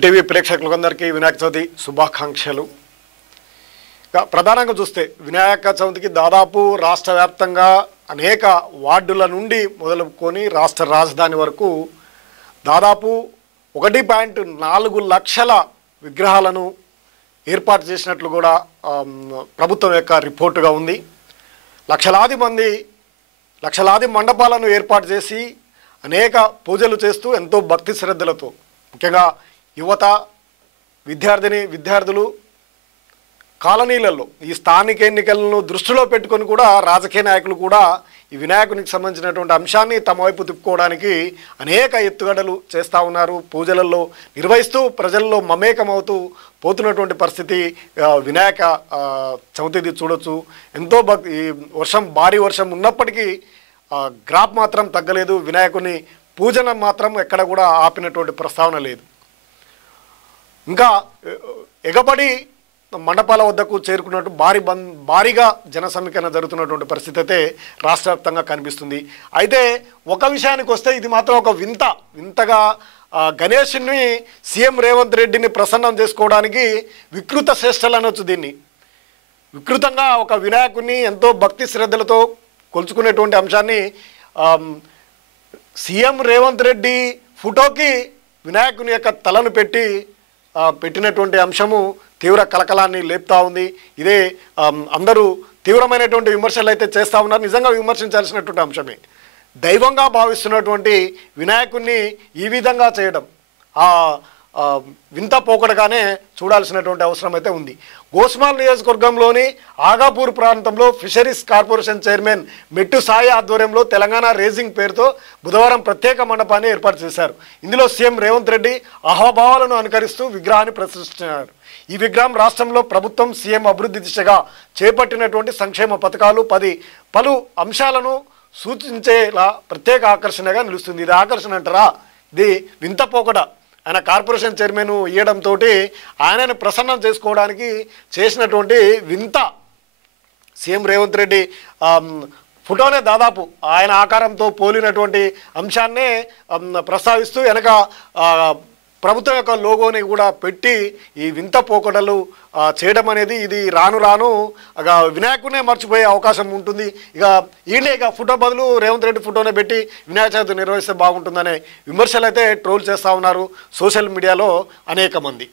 Will TV ప్రేక్షకులందరికీ వినాయక చవితి శుభాకాంక్షలు. ప్రధానంగా చూస్తే వినాయక చవితికి దాదాపు రాష్ట్ర వ్యాప్తంగా అనేక వార్డుల నుండి మొదలుకొని రాష్ట్ర రాజధాని వరకు దాదాపు 1.4 లక్షల విగ్రహాలను ఏర్పాటు చేసినట్లు కూడా ప్రభుత్వం యొక్క రిపోర్టుగా ఉంది. లక్షలాది మండపాలను ఏర్పాటు చేసి అనేక పూజలు చేస్తూ ఎంతో భక్తి శ్రద్ధలతో ముఖ్యంగా యువత విద్యార్థులు కాలనీలలో ఈ స్థానిక ఎన్నికలను దృష్టిలో పెట్టుకొని కూడా రాజకీయ నాయకులు కూడా ఈ వినాయకునికి సంబంధించినటువంటి అంశాన్ని తమ వైపు తిప్పుకోవడానికి అనేక ఎత్తుగడలు చేస్తూ ఉన్నారు. పూజలలో నిర్వహిస్తూ ప్రజల్లో మమేకమవుతూ పోతున్నటువంటి పరిస్థితి వినాయక చవితిది చూడొచ్చు. ఎంతో భారీ వర్షం ఉన్నప్పటికీ గ్రాఫ్ మాత్రం తగ్గలేదు. వినాయకుని పూజన మాత్రం ఎక్కడ కూడా ఆపినటువంటి ప్రస్తావన లేదు. ఇంకా ఎగబడి మండపాల వద్దకు చేరుకున్నట్టు భారీగా జన సమీకరణ జరుగుతున్నటువంటి పరిస్థితి అయితే రాష్ట్ర వ్యాప్తంగా కనిపిస్తుంది. అయితే ఒక విషయానికి వస్తే ఇది మాత్రం ఒక వింతగా గణేషుని సీఎం రేవంత్ రెడ్డిని ప్రసన్నం చేసుకోవడానికి వికృత చేష్టలు అనొచ్చు. దీన్ని వికృతంగా ఒక వినాయకుని ఎంతో భక్తి శ్రద్ధలతో కొలుచుకునేటువంటి అంశాన్ని సీఎం రేవంత్ రెడ్డి ఫోటోకి వినాయకుని యొక్క తలను పెట్టినటువంటి అంశము తీవ్ర కలకలాన్ని లేపుతా ఉంది. ఇదే అందరూ తీవ్రమైనటువంటి విమర్శలు అయితే చేస్తూ ఉన్నారు. నిజంగా విమర్శించాల్సినటువంటి అంశమే. దైవంగా భావిస్తున్నటువంటి వినాయకుడిని ఈ విధంగా చేయడం వింత పోకడగానే చూడాల్సినటువంటి అవసరం అయితే ఉంది. గోస్మాల్ నియోజకవర్గంలోని ఆగాపూర్ ప్రాంతంలో ఫిషరీస్ కార్పొరేషన్ చైర్మన్ మెట్టు సాయి ఆధ్వర్యంలో తెలంగాణ రేజింగ్ పేరుతో బుధవారం ప్రత్యేక మండపాన్ని ఏర్పాటు చేశారు. ఇందులో సీఎం రేవంత్ రెడ్డి అహోభావాలను అనుకరిస్తూ విగ్రహాన్ని ప్రదర్శించారు. ఈ విగ్రహం రాష్ట్రంలో ప్రభుత్వం సీఎం అభివృద్ధి దిశగా చేపట్టినటువంటి సంక్షేమ పథకాలు పలు అంశాలను సూచించేలా ప్రత్యేక ఆకర్షణగా నిలుస్తుంది. ఇది ఆకర్షణ అంటారా? ఇది వింత పోకడ. ఆయన కార్పొరేషన్ చైర్మన్ ఇవ్వడంతో ఆయనను ప్రసన్నం చేసుకోవడానికి చేసినటువంటి వింత. సీఎం రేవంత్ రెడ్డి ఫోటోనే దాదాపు ఆయన ఆకారంతో పోలినటువంటి అంశాన్నే ప్రస్తావిస్తూ వెనక ప్రభుత్వం యొక్క లోగోని కూడా పెట్టి ఈ వింత పోకడలు చేయడం అనేది ఇది రాను వినాయకుడినే మర్చిపోయే అవకాశం ఉంటుంది. ఇక ఫోటో బదులు రేవంత్ రెడ్డి ఫోటోనే పెట్టి వినాయక చవితి నిర్వహిస్తే బాగుంటుందనే విమర్శలు అయితే ట్రోల్ చేస్తూ ఉన్నారు సోషల్ మీడియాలో అనేక మంది.